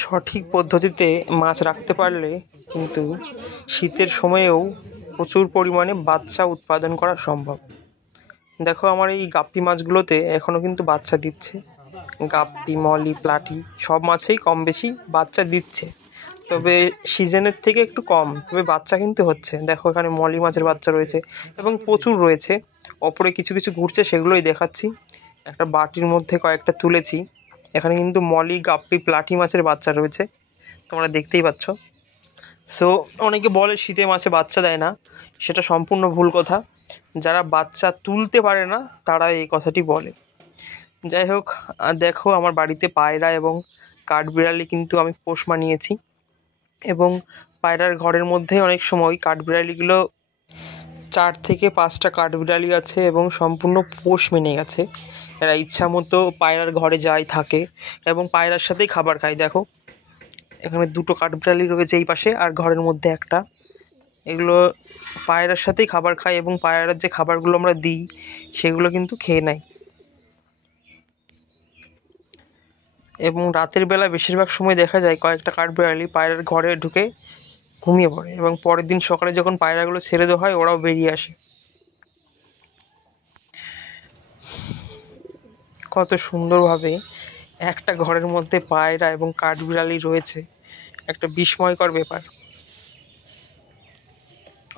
সঠিক পদ্ধতিতে মাছ রাখতে পারলে কিন্তু শীতের সময়েও প্রচুর পরিমাণে বাচ্চা উৎপাদন করা সম্ভব। দেখো আমার এই গাপ্পি মাছগুলোতে এখনও কিন্তু বাচ্চা দিচ্ছে। গাপ্পি, মলি, প্লাটি সব মাছেই কম বেশি বাচ্চা দিচ্ছে, তবে সিজনের থেকে একটু কম, তবে বাচ্চা কিন্তু হচ্ছে। দেখো এখানে মলি মাছের বাচ্চা রয়েছে এবং প্রচুর রয়েছে। ওপরে কিছু কিছু ঘুরছে, সেগুলোই দেখাচ্ছি। একটা বাটির মধ্যে কয়েকটা তুলেছি। এখানে কিন্তু মলি, গাপ্পি, প্লাটি মাছের বাচ্চা রয়েছে, তোমরা দেখতেই পাচ্ছ। সো অনেকে বলে শীতে মাছে বাচ্চা দেয় না, সেটা সম্পূর্ণ ভুল কথা। যারা বাচ্চা তুলতে পারে না তারা এই কথাটি বলে। যাই হোক, দেখো আমার বাড়িতে পায়রা এবং কাঠবিড়ালি কিন্তু আমি পোষ মানিয়েছি, এবং পায়রার ঘরের মধ্যে অনেক সময় কাঠবিড়ালিগুলো 4 থেকে 5টা কাঠবিড়ালি আছে এবং সম্পূর্ণ পোষ মেনে গেছে। এরা ইচ্ছা মতো পায়রার ঘরে যায়, থাকে এবং পায়রার সাথেই খাবার খায়। দেখো এখানে 2টো কাঠবিড়ালি রয়েছে এই পাশে, আর ঘরের মধ্যে একটা। এগুলো পায়রার সাথেই খাবার খায় এবং পায়রার যে খাবারগুলো আমরা দিই সেগুলো কিন্তু খেয়ে নেয়। এবং রাতের বেলা বেশিরভাগ সময় দেখা যায় কয়েকটা কাঠবিড়ালি পায়রার ঘরে ঢুকে ঘুমিয়ে পড়ে, এবং পরের দিন সকালে যখন পায়রাগুলো ছেড়ে দেওয়া হয় ওরাও বেরিয়ে আসে। কত সুন্দরভাবে একটা ঘরের মধ্যে পায়রা এবং কাঠবিড়ালি রয়েছে, একটা বিস্ময়কর ব্যাপার,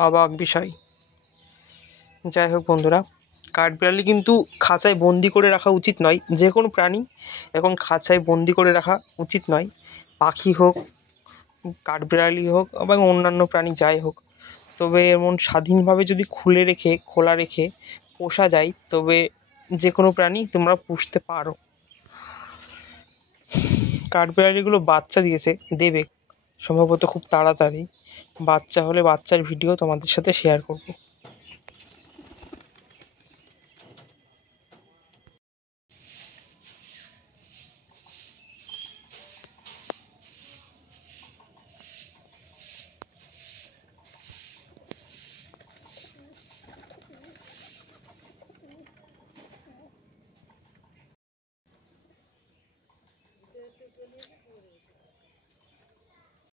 অবাক বিষয়। যাই হোক বন্ধুরা, কাঠবিড়ালি কিন্তু খাঁচায় বন্দি করে রাখা উচিত নয়। যে কোনো প্রাণী এখন খাঁচায় বন্দি করে রাখা উচিত নয়, পাখি হোক, কাঠবিড়ালি হোক এবং অন্যান্য প্রাণী যাই হোক। তবে এমন স্বাধীনভাবে যদি খোলা রেখে পোষা যায়, তবে যে কোনো প্রাণী তোমরা পুষতে পারো। কাঠবিড়ালিগুলো বাচ্চা দেবে সম্ভবত খুব তাড়াতাড়ি। বাচ্চা হলে বাচ্চার ভিডিও তোমাদের সাথে শেয়ার করব।